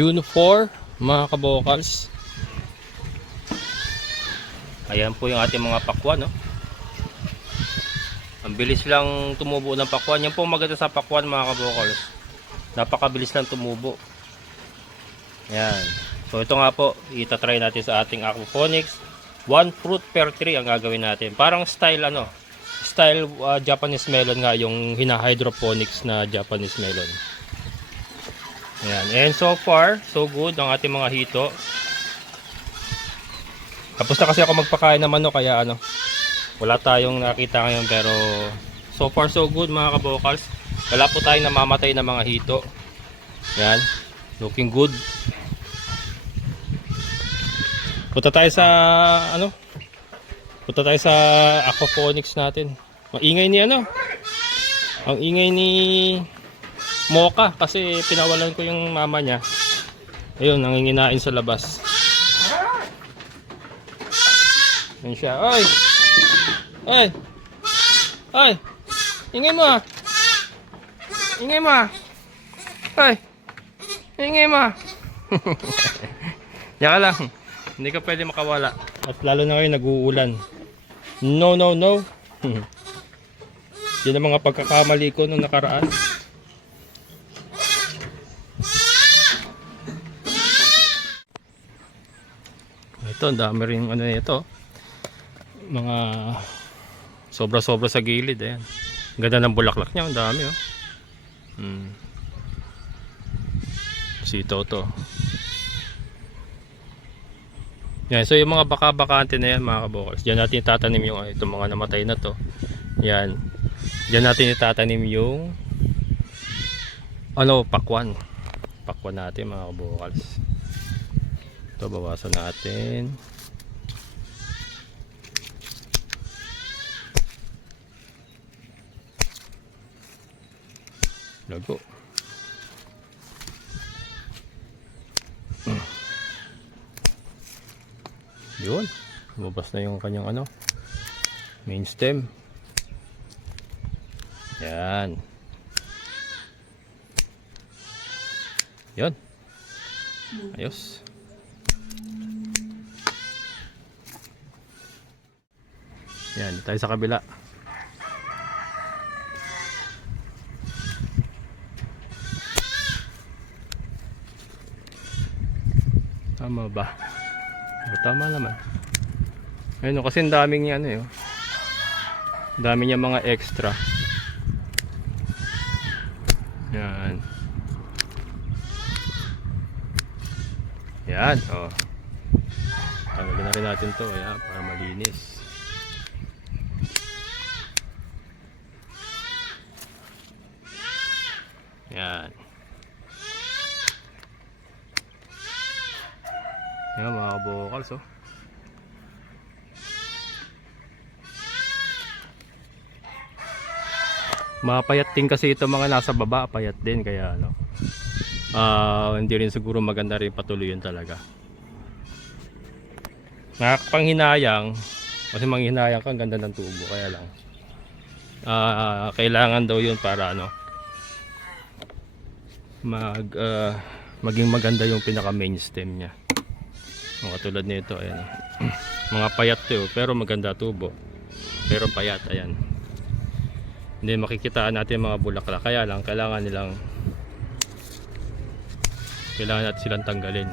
June 4 mga kabokals. Ayan po yung ating mga pakwan, no? Ang bilis lang tumubo ng pakwan. Yan po maganda sa pakwan mga kabokals. Napakabilis lang tumubo. Ayan. So ito nga po, itatry natin sa ating aquaponics. One fruit per tree ang gagawin natin. Parang style Japanese melon nga yung hina-hydroponics na Japanese melon. Ayan. And so far, so good ang ating mga hito. Tapos na kasi ako magpakain ng manok kaya wala tayong nakita ngayon, pero so far so good mga kabokals. Wala po tayong namamatay na mga hito. Ayan. Looking good. Punta tayo sa Punta tayo sa aquaponics natin. Maingay ni ang ingay ni Mocha kasi pinawalan ko yung mama niya. Ayun, nanginginain sa labas. Yan siya. Oy! Oy! Oy! Ingay mo ah! Ingay mo ah! Oy! Ingay mo ah! Yaka lang. Hindi ka pwede makawala. At lalo na ngayon nag-uulan. No, no, no. Yun ang mga pagkakamali ko nung nakaraan. Ito, ang dami rin ito. Mga sobra-sobra sa gilid. Ayan. Ganda ng bulaklak niya. Ang dami oh. Sito to. Yan, so yung mga baka-bakante na yan mga kabokals, diyan natin itatanim yung itong mga namatay na to. Yan. Diyan natin itatanim yung pakwan. Pakwan natin mga kabokals. Ito, bawasan natin. Lago. Yun, lumabas na yung kanyang main stem. Yan. Yun. Ayos. Yan, tayo sa kabila. Tama ba? Tama naman. Ayun kasi ang daming dami niya mga extra. Yan. Yan, oh. Tanggalin na rin natin to, ayan, para malinis. Yan. Yan mga kabokals oh. Mapayat din kasi ito mga nasa baba, payat din kaya hindi rin siguro maganda rin patuloyin talaga. Nakakapanghinayang kasi manghinayang ka, ang ganda ng tubo kaya lang kailangan daw yun para maging maganda yung pinaka main stem nya. Mga tulad nito, ayan. Mga payat to, pero maganda tubo. Pero payat, ayan. Hindi makikitaan natin mga bulaklak. Kaya lang, kailangan natin silang tanggalin.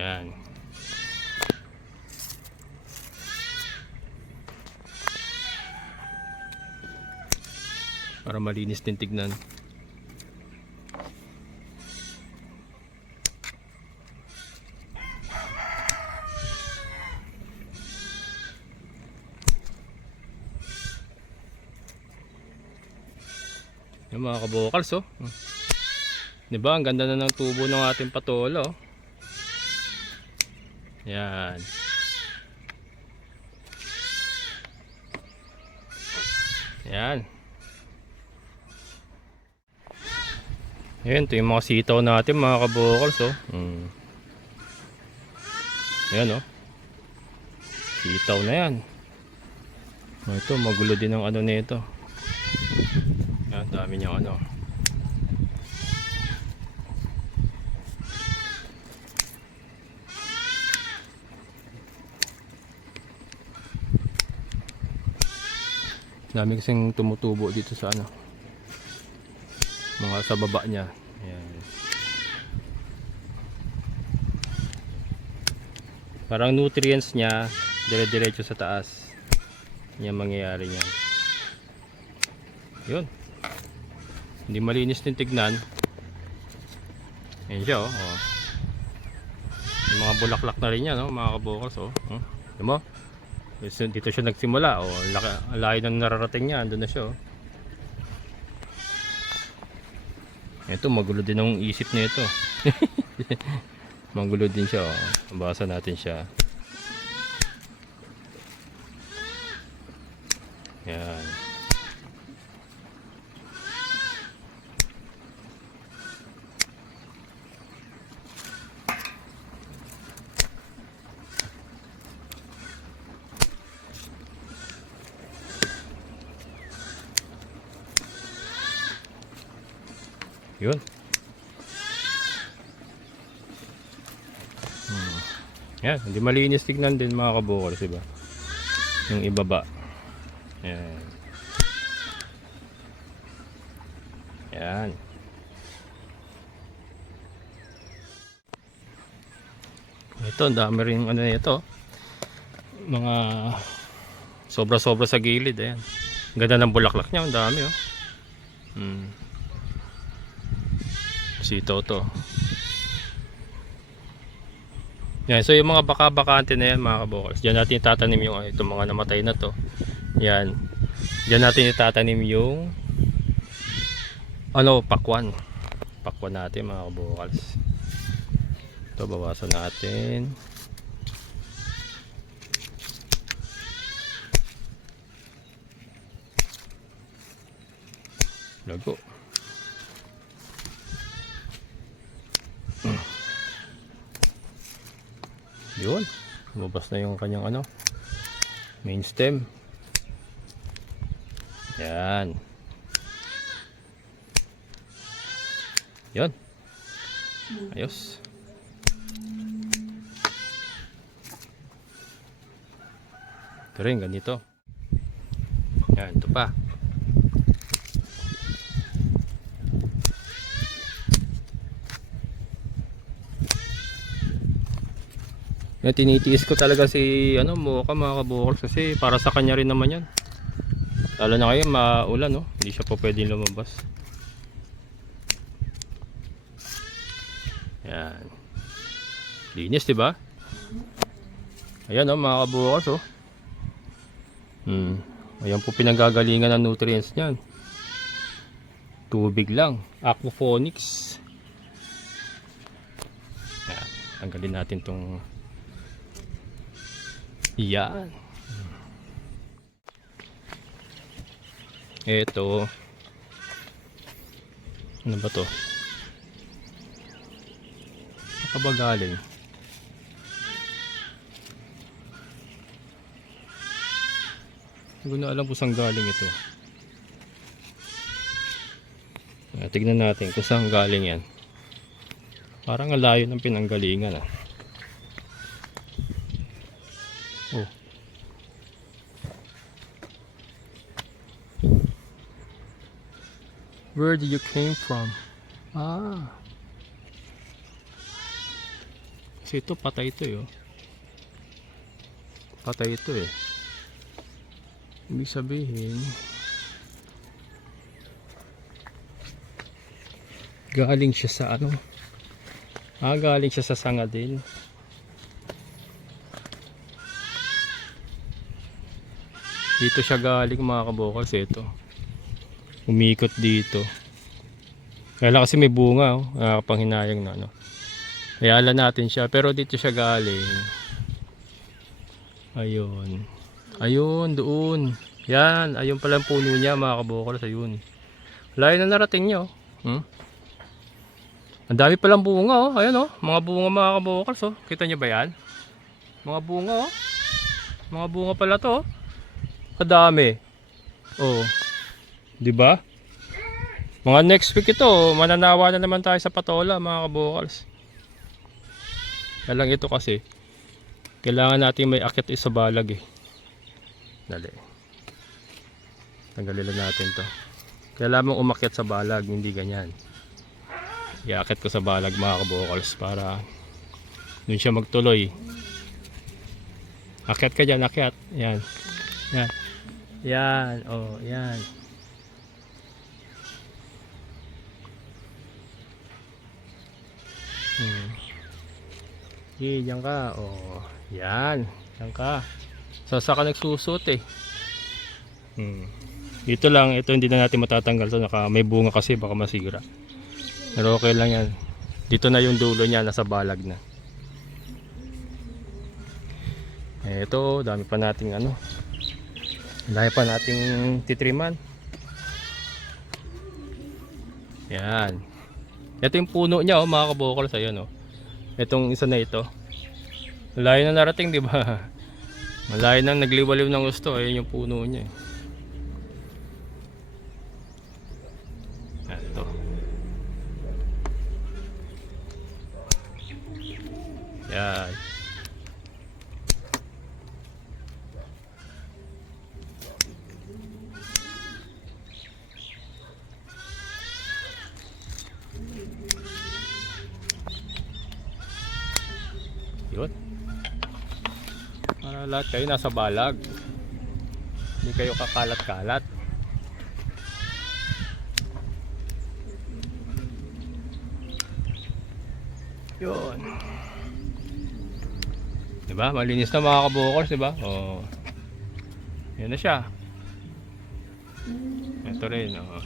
Yan. Para malinis din tignan. Yung mga kabokals oh. Diba? Ang ganda na ng tubo ng ating patola oh. Yan. Yan. Ayan, ito yung mga sitaw natin mga kabukals, oh. Ayan, oh. Sitaw na yan. Ito, magulo din ang ano nito. Ayan, dami niyang ano. Dami kasing tumutubo dito sa ano, mga sa baba niya. Ayan. Parang nutrients niya dire-diretso sa taas. Yan mangyayari niyan. Yun. Hindi malinis din tignan. Ayan siya, oh. Oh. Yung mga bulaklak na rin yan, oh, mga kabukals, oh. Diba mo? Dito siya nagsimula, oh. Layo na nararating niya, andun na siya, oh. Ito, magulo din ang isip nito. Magulo din siya, oh. Basa natin siya. Yan. Yun. Yan, hindi malinis tignan din mga kabukals, diba? Yung ibaba. Yan. Yan. Ito, ang dami rin ano nito. Mga sobra-sobra sa gilid, ayan. Ganda ng bulaklak niya, ang dami, oh. Sitaw to. Yan, so yung mga baka-bakante na yan mga kabukals, diyan natin itatanim yung itong mga namatay na to. Yan. Diyan natin itatanim yung ano, pakwan. Pakwan natin mga kabukals. Ito, bawasan natin. Lago. Yun, lumabas na yung kanyang ano, main stem. Yan. Yun. Ayos. Ito rin, ganito. Yan, ito pa. Yan, tinitiis ko talaga si ano, Mocha mga kabukals, kasi para sa kanya rin naman yan. Lalo na kayo maulan, no? Hindi siya po pwedeng lumabas. Yan. Linis, diba? Ayan, oh, mga kabukals, oh. Ayan po pinanggagalingan ng nutrients niyan. Tubig lang. Aquaponics. Yan. Tanggalin natin tong yan. Ito. Ano ba to? Saka ba galing? Hindi ko na alam kung saan galing ito. Tignan natin kung saan galing yan. Parang ang layo ng pinanggalingan, ah. Oh. Where did you came from? Ah. Kasi ito patay ito, eh. Patay ito, eh. Ibig sabihin galing siya sa ano? Galing siya sa sanga din. Dito siya galing mga kabukals, ito. Umikot dito. Kaya kasi may bunga, oh. Nakakapanghinayang na, ano. Kayala natin siya, pero dito siya galing. Ayun. Ayun, doon. Yan, ayun pala ang puno niya mga kabukals, ayun. Layo na narating niya, oh. Ang dami palang bunga oh. Ayan oh, mga bunga mga kabukals oh. Kita nyo ba yan? Mga bunga oh. Mga bunga pala to oh. Kadami. Oh. 'Di ba? Mga next week ito, oh, mananawa na naman tayo sa patola mga kabukals. Kaya lang ito kasi kailangan natin may akit sa balag eh. Dali. Tanggalin lang natin to. Kailangan mong umakyat sa balag, hindi ganyan. Iakit ko sa balag mga kabukals para dun siya magtuloy. Akyat ka dyan, akyat. Yan. Yan. Yan. Oh, yan. Okay, diyan ka. Oh, yan. Diyan ka. Sasa ka nagsusot eh. Dito lang, ito hindi na natin matatanggal. So, may bunga kasi baka masira. Pero okay lang yan. Dito na yung dulo niya, nasa balag na. Ito, dami pa nating ano. Dami pa nating titriman. Yan. Ito yung puno niya, oh, mga kabukals. Ayun, oh. Itong isa na ito. Malayo na narating, di ba? Malayo na nagliwaliw ng gusto. Ayun yung puno niya. Ito. Yan. Yun. Para lahat kayo nasa balag. Hindi kayo kakalat-kalat. Yun. Diba? Malinis na mga kabukals, diba? Oh. Yan na siya. Ito rin, oh.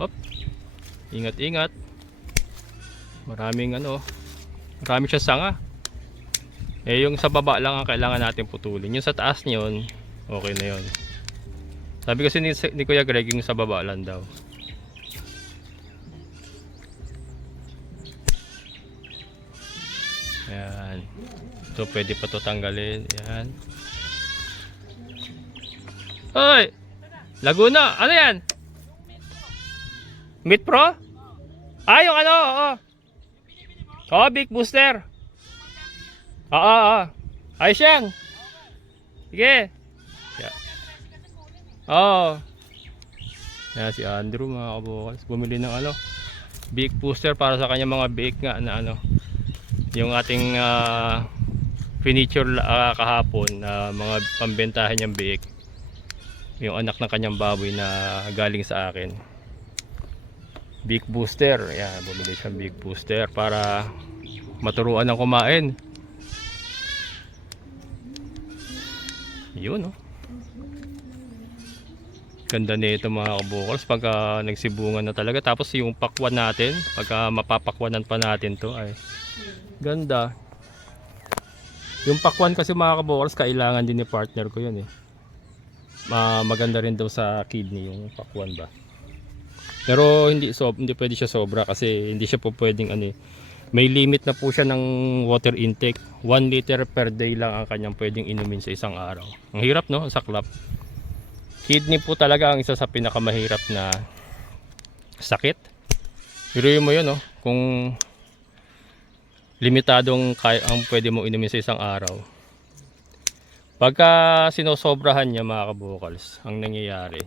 Hop. Ingat-ingat. Maraming ano, marami siya sanga. Eh yung sa baba lang ang kailangan natin putulin. Yung sa taas niyon, okay na 'yon. Sabi kasi ni Kuya Greg yung sa baba lang daw. Ayan. Ito pwede pa to tanggalin. Ayan. Hoy! Laguna! Ano yan? Meat Pro? Ah, yung ano, oo. Oh, Big Booster. Oo, oo. Ayos yan. Sige. Yeah. Oo. Yan si Andrew mga kabukals. Bumili ng ano, Big Booster para sa kanya mga bake nga na ano. Yung ating furniture kahapon na mga pambentahan niyang bake. Yung anak ng kanyang baboy na galing sa akin. Big Booster. Ayan, bumili siyang Big Booster para maturuan ng kumain. Yun, oh. Ganda nito mga kabukals pagka nagsibungan na talaga. Tapos yung pakwan natin, pagka mapapakwanan pa natin to, ay ganda. Yung pakwan kasi mga kabukals kailangan din ni partner ko yun eh. Maganda rin daw sa kidney yung pakwan ba. Pero hindi pwede siya sobra kasi hindi siya po pwedeng ano eh. May limit na po siya ng water intake. 1 liter per day lang ang kanyang pwedeng inumin sa isang araw. Ang hirap no, ang saklap. Kidney po talaga ang isa sa pinakamahirap na sakit. Biruin mo yun no, kung limitadong ang pwede mo inumin sa isang araw. Pagka sinosobrahan niya mga kabukals, ang nangyayari,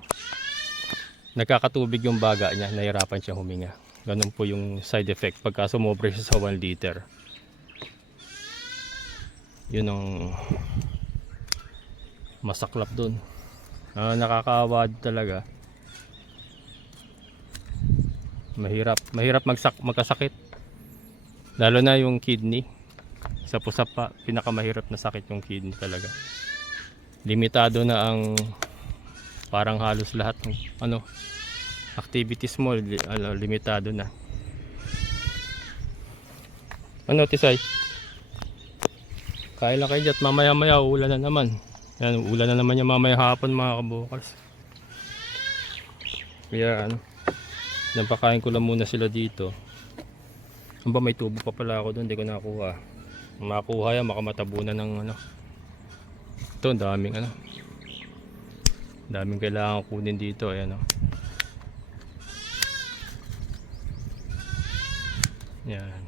nagkakatubig yung baga niya, nahirapan siya huminga. Ganun po yung side effect pagka sumobra siya sa 1 liter. Yun ang masaklap dun. Nakakaawa talaga. Mahirap magkasakit. Lalo na yung kidney. Sa pusa pa, pinakamahirap na sakit yung kidney talaga. Limitado na ang parang halos lahat ng ano activities mo, limitado na. Ano Tisay? Kain lang kayo dyan, mamaya ulan na naman. Yan, ulan na naman yung mamaya hapon mga kabukals. Yan. Napakain ko lang muna sila dito. Ang ba, may tubo pa pala ako doon, hindi ko nakuha. Makuha yan, makamatabunan ng ano. Ito, ang daming ano. Daming kailangan kunin dito, ayan o. Yan.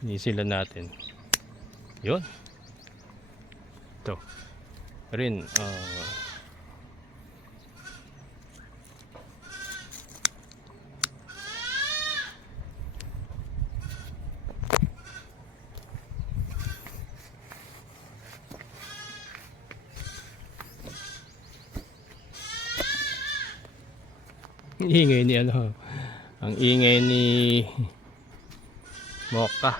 Inisila natin. Yun. Ito. Rin, ingay ni ano, ang ingay ni Mocha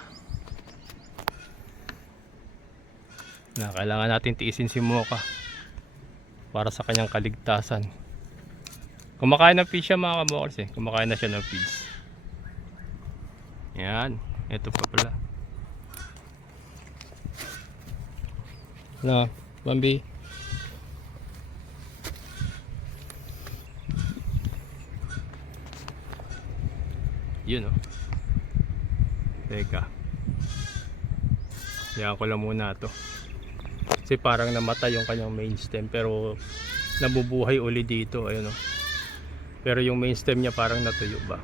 na kailangan natin tiisin si Mocha para sa kanyang kaligtasan. Kumakain ng fish siya mga kabokals kumakain na siya ng fish. Yan, ito pa pala na Bambi. Yun o. Teka. Yan ko lang muna to. Kasi parang namatay yung kanyang main stem. Pero nabubuhay uli dito. Ayun o. Pero yung main stem niya parang natuyo ba.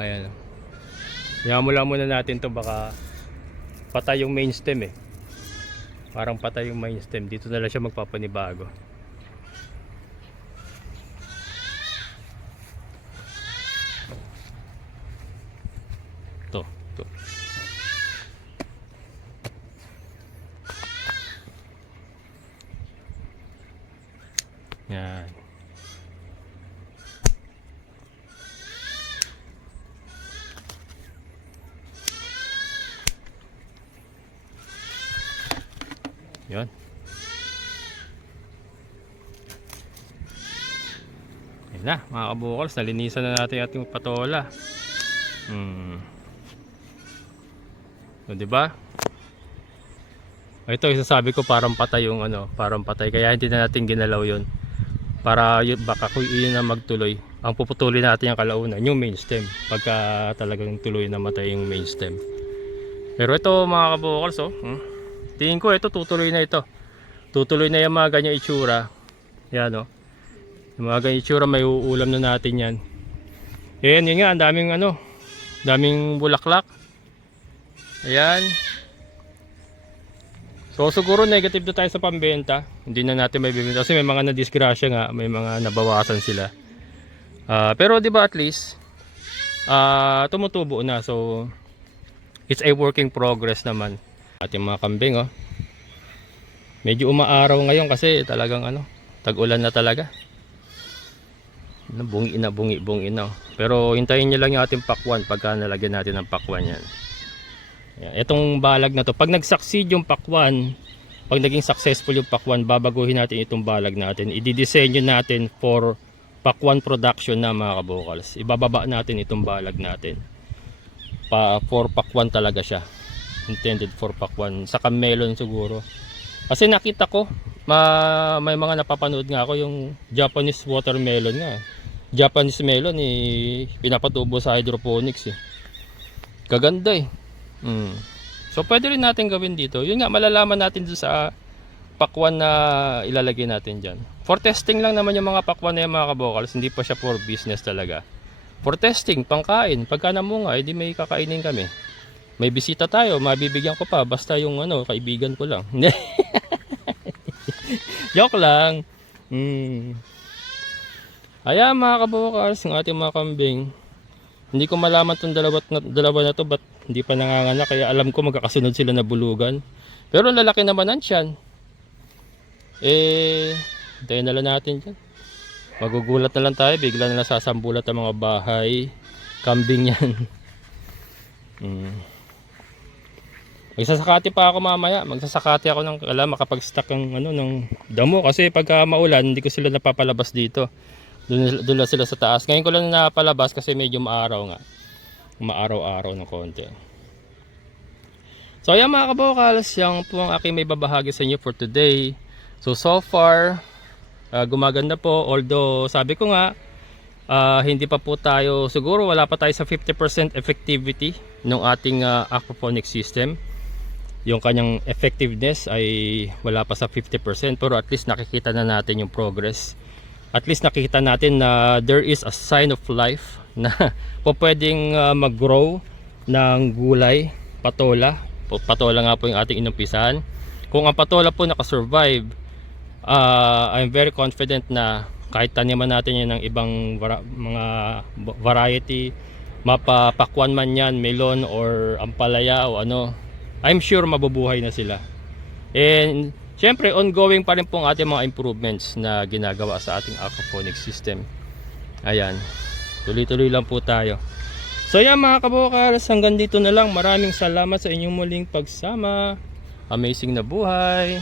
Ayan o. Yan muna natin to. Baka patay yung main stem eh. Parang patay yung main stem. Dito na lang siya magpapanibago. Ito. Yan. Yan. Yan na mga kabukals, nalinisan na natin ating patola. So, diba? Ito isasabi ko parang patay yung ano, parang patay kaya hindi na natin ginalaw yun. Para baka yun na magtuloy. Ang puputulin natin yung kalaunan, yung main stem. Pagka talagang tuloy na matay yung main stem. Pero ito mga kabukals tingin ko ito tutuloy na ito. Tutuloy na yung mga ganyang itsura. Yan o. Yung mga ganyang itsura may uulam na natin yan. Ayan yun nga, ang daming ano, daming bulaklak. Ayan. So siguro negative na tayo sa pambenta. Hindi na natin may bibenta kasi may mga nadisgrasya nga, may mga nabawasan sila. Pero 'di ba at least tumutubo na. So it's a working progress naman. Ating mga kambing medyo umaaraw ngayon kasi talagang ano, tag-ulan na talaga. Bungi na. Pero hintayin niyo lang yung ating pakwan pagka nalagyan natin ng pakwan yan. Itong balag na to, pag nag-succeed yung pakwan, pag naging successful yung pakwan, babaguhin natin itong balag natin. I-disenyo natin for pakwan production na mga kabukals. Ibababa natin itong balag natin. For pakwan talaga siya. Intended for pakwan. Saka melon siguro. Kasi nakita ko, may mga napapanood nga ako yung Japanese watermelon nga. Japanese melon pinapatubo sa hydroponics Kaganda So pwede rin natin gawin dito. Yun nga, malalaman natin dun sa pakwan na ilalagay natin dyan. For testing lang naman yung mga pakwan na yung mga kabokals. Hindi pa siya for business talaga. For testing, pangkain. Pagka namunga, edi may kakainin kami. May bisita tayo, mabibigyan ko pa. Basta yung ano, kaibigan ko lang. Joke lang. Ayan mga kabokals, ng ating mga kambing. Hindi ko malaman itong dalawa na to ba't hindi pa nanganganak. Kaya alam ko magkakasunod sila na bulugan. Pero lalaki naman ang tiyan. Hintayin na lang natin dyan. Magugulat na lang tayo. Bigla na lang sasambulat ang mga bahay. Kambing yan. Magsasakati pa ako mamaya. Magsasakati ako ng makapag-stock ng, ng damo. Kasi pagka maulan, hindi ko sila napapalabas dito. Doon lang sila sa taas. Ngayon ko lang napalabas kasi medyo maaraw nga. Maaraw-araw ng konti. So ayan mga kabokals, yung po ang aking may babahagi sa inyo for today. So far, gumaganda po. Although, sabi ko nga, hindi pa po tayo, siguro wala pa tayo sa 50% effectivity ng ating aquaponics system. Yung kanyang effectiveness ay wala pa sa 50%, pero at least nakikita na natin yung progress. At least nakikita natin na there is a sign of life na po pwedeng mag-grow ng gulay, patola. Patola nga po yung ating inumpisahan. Kung ang patola po nakasurvive, I'm very confident na kahit taniman natin yan ng ibang mga variety, mapapakwan man yan, melon or ampalaya o ano, I'm sure mabubuhay na sila. And syempre ongoing pa rin po ang ating mga improvements na ginagawa sa ating aquaponics system. Ayan, tuloy-tuloy lang po tayo. So yan mga kabokals, hanggang dito na lang. Maraming salamat sa inyong muling pagsama. Amazing na buhay.